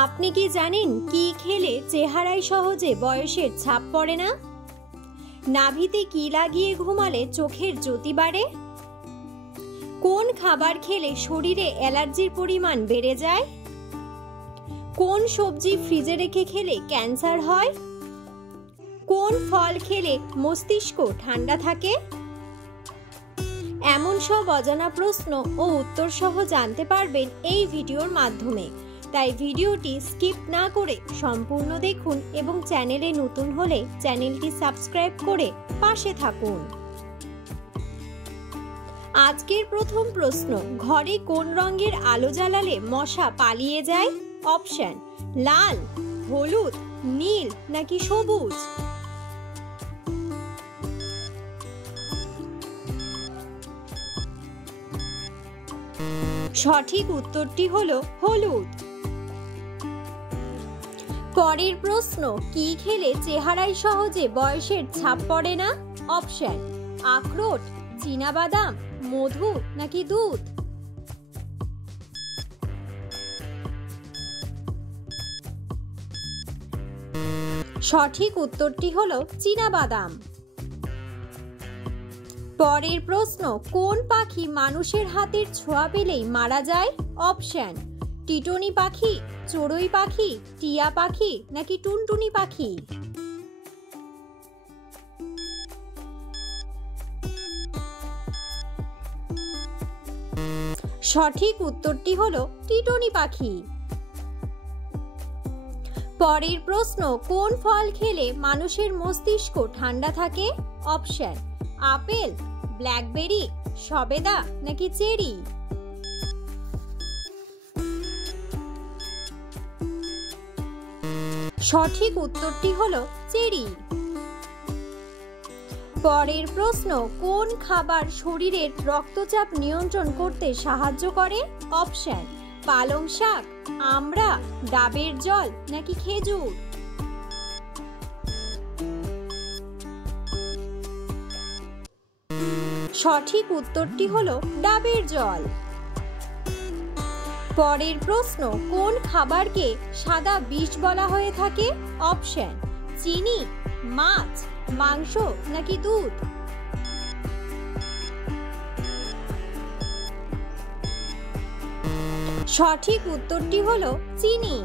আপনি কি জানেন কি খেলে চেহারায় সহজে বয়সের ছাপ পড়ে না? নাভিতে কি লাগিয়ে ঘুমালে চোখের জ্যোতি বাড়ে? কোন খাবার খেলে শরীরে অ্যালার্জির পরিমাণ বেড়ে যায়? কোন সবজি ফ্রিজে রেখে খেলে ক্যান্সার হয়? কোন ফল খেলে মস্তিষ্ক ঠান্ডা থাকে? এমন সব অজানা প্রশ্ন ও উত্তর সহ জানতে পারবেন এই ভিডিওর মাধ্যমে। তাই ভিডিওটি স্কিপ না করে সম্পূর্ণ দেখুন এবং চ্যানেলে নতুন হলে চ্যানেলটি সাবস্ক্রাইব করে পাশে থাকুন। আজকের প্রথম প্রশ্ন, ঘরে কোন রঙের আলো জ্বালালে মশা পালিয়ে যায়? অপশন: লাল, হলুদ, নীল নাকি সবুজ? সঠিক উত্তরটি হলো হলুদ। পরের প্রশ্ন, কি খেলে চেহারায় সহজে বয়সের ছাপ পড়ে না? অপশন: আখরোট, চীনাবাদাম, মধু নাকি দুধ? সঠিক উত্তরটি হলো চীনাবাদাম। পরের প্রশ্ন, কোন পাখি মানুষের হাতের ছোঁয়া পেলেই মারা যায়? অপশন: টিটনি পাখি, চড়ুই পাখি, টিয়া পাখি নাকি টুনটুনি পাখি? সঠিক উত্তরটি হলো টিটনি পাখি। পরের প্রশ্ন, কোন ফল খেলে মানুষের মস্তিষ্ক ঠান্ডা থাকে? অপশন: আপেল, ব্ল্যাকবেরি, সবেদা নাকি চেরি? সঠিক উত্তরটি হলো চেরি। পরের প্রশ্ন, কোন খাবার শরীরের রক্তচাপ নিয়ন্ত্রণ করতে সাহায্য করে? অপশন: পালং শাক, আমড়া, ডাবের জল নাকি খেজুর? সঠিক উত্তরটি হলো ডাবের জল। পরের প্রশ্ন, কোন খাবারকে সাদা বিষ বলা হয়ে থাকে? অপশন: চিনি, মাছ, মাংস নাকি দুধ? সঠিক উত্তরটি হলো চিনি।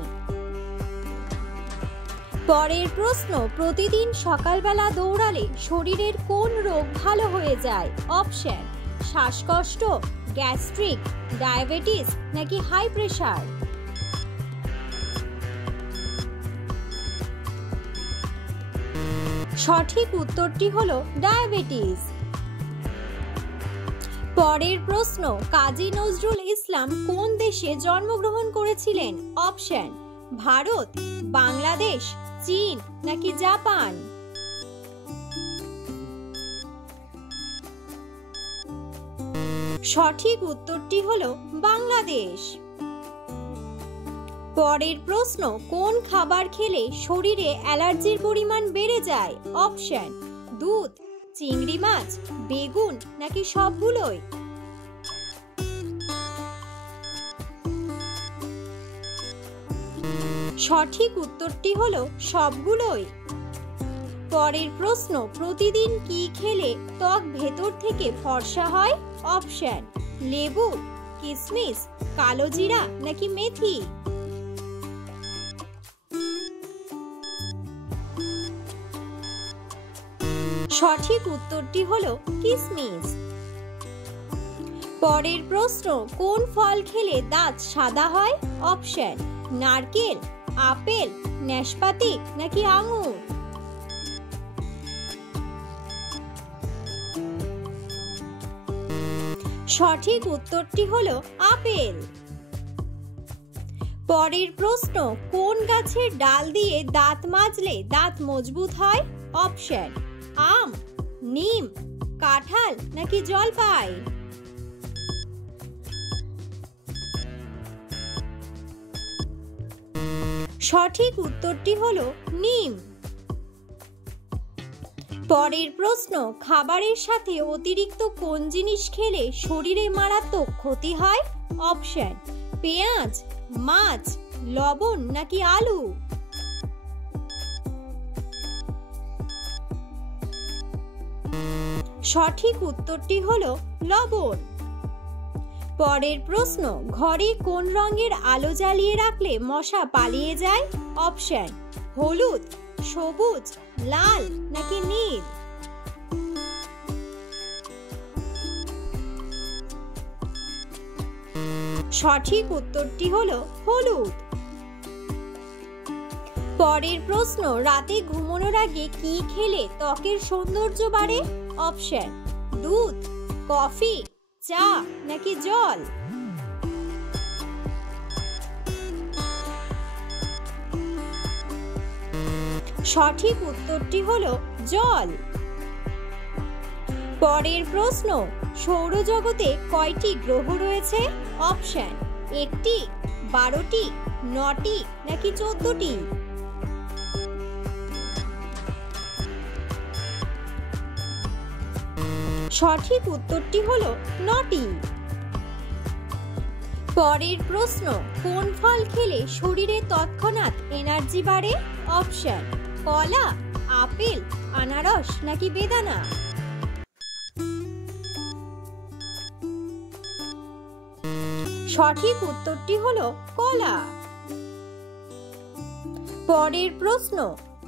পরের প্রশ্ন, প্রতিদিন সকালবেলা দৌড়ালে শরীরের কোন রোগ ভালো হয়ে যায়? অপশন: শ্বাসকষ্ট, গ্যাস্ট্রিক, ডায়াবেটিস নাকি হাই প্রেশার? সঠিক উত্তরটি হলো ডায়াবেটিস। পরের প্রশ্ন, কাজী নজরুল ইসলাম কোন দেশে জন্মগ্রহণ করেছিলেন? অপশন: ভারত, বাংলাদেশ, চীন নাকি জাপান? সঠিক উত্তরটি হলো বাংলাদেশ। পরের প্রশ্ন, কোন খাবার খেলে শরীরে অ্যালার্জির পরিমাণ বেড়ে যায়? অপশন: দুধ, চিংড়ি মাছ, বেগুন নাকি সবগুলোই? সঠিক উত্তরটি হলো সবগুলোই। পরের প্রশ্ন, প্রতিদিন কি খেলে ত্বক ভেতর থেকে ফর্সা হয়? অপশন: লেবু, কিশমিশ, কালোজিরা নাকি মেথি? সঠিক উত্তরটি হলো কিশমিশ। পরের প্রশ্ন, কোন ফল খেলে দাঁত সাদা হয়? অপশন: নারকেল, আপেল, নাশপাতি নাকি আঙুর? সঠিক উত্তরটি হলো আপেল। পরের প্রশ্ন, কোন গাছের ডাল দিয়ে দাঁত মাজলে দাঁত মজবুত হয়? অপশন: আম, নিম, কাঁঠাল নাকি জলপাই? সঠিক উত্তরটি হলো নিম। পরের প্রশ্ন, খাবারের সাথে অতিরিক্ত কোন জিনিস খেলে শরীরে মারাত্মক ক্ষতি হয়? অপশন: পেঁয়াজ, মাছ, লবণ নাকি আলু? সঠিক উত্তরটি হলো লবণ। পরের প্রশ্ন, ঘরে কোন রঙের আলো জ্বালিয়ে রাখলে মশা পালিয়ে যায়? অপশন: হলুদ, সবুজ, লাল নাকি নীল? সঠিক উত্তরটি হলো হলুদ। পরের প্রশ্ন, রাতে ঘুমানোর আগে কি খেলে ত্বকের সৌন্দর্য বাড়ে? অপশন: দুধ, কফি, চা নাকি জল? সঠিক উত্তরটি হলো জল। পরের প্রশ্ন, সৌরজগতে কয়টি গ্রহ রয়েছে? অপশন: 1টি, 12টি, 9টি নাকি 14টি? সঠিক উত্তরটি হলো 9টি। পরের প্রশ্ন, কোন ফল খেলে শরীরে তৎক্ষণাৎ এনার্জি বাড়ে? অপশন: কলা, আপেল, আনারস নাকি বেদানা? সঠিক উত্তরটি হলো কলা। পরের প্রশ্ন,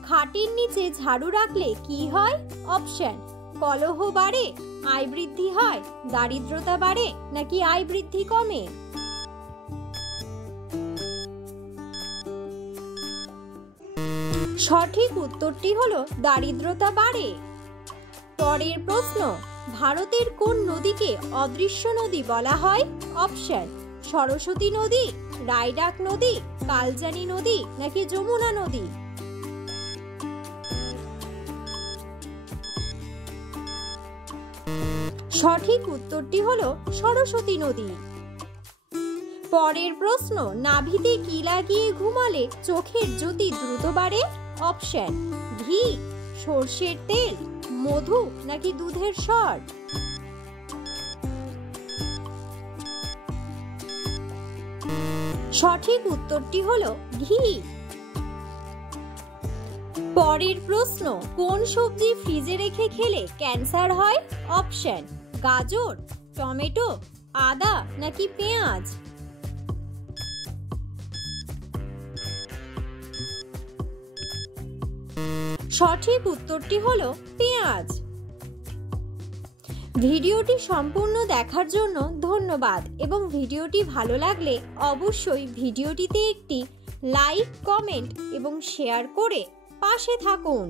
খাটের নিচে ঝাড়ু রাখলে কি হয়? অপশন: কলহ বাড়ে, আয় বৃদ্ধি হয়, দারিদ্রতা বাড়ে নাকি আয় বৃদ্ধি কমে? সঠিক উত্তরটি হলো দারিদ্রতা বাড়ে। পরের প্রশ্ন, ভারতের কোন নদীকে অদৃশ্য নদী বলা হয়? অপশন: সরস্বতী নদী, রায়ডাক নদী, কালজানি নদী নাকি যমুনা নদী? সঠিক উত্তরটি হলো সরস্বতী নদী। পরের প্রশ্ন, নাভিতে কি লাগিয়ে ঘুমালে চোখের জ্যোতি দ্রুত বাড়ে? অপশন: ঘি, সর্ষের তেল, মধু নাকি দুধের স্বর? সঠিক উত্তরটি হলো ঘি। পরের প্রশ্ন, কোন সবজি ফ্রিজে রেখে খেলে ক্যান্সার হয়? অপশন: গাজর, টমেটো, আদা নাকি পেঁয়াজ? সঠিক উত্তরটি হলো পেঁয়াজ। ভিডিওটি সম্পূর্ণ দেখার জন্য ধন্যবাদ এবং ভিডিওটি ভালো লাগলে অবশ্যই ভিডিওটিতে একটি লাইক, কমেন্ট এবং শেয়ার করে পাশে থাকুন।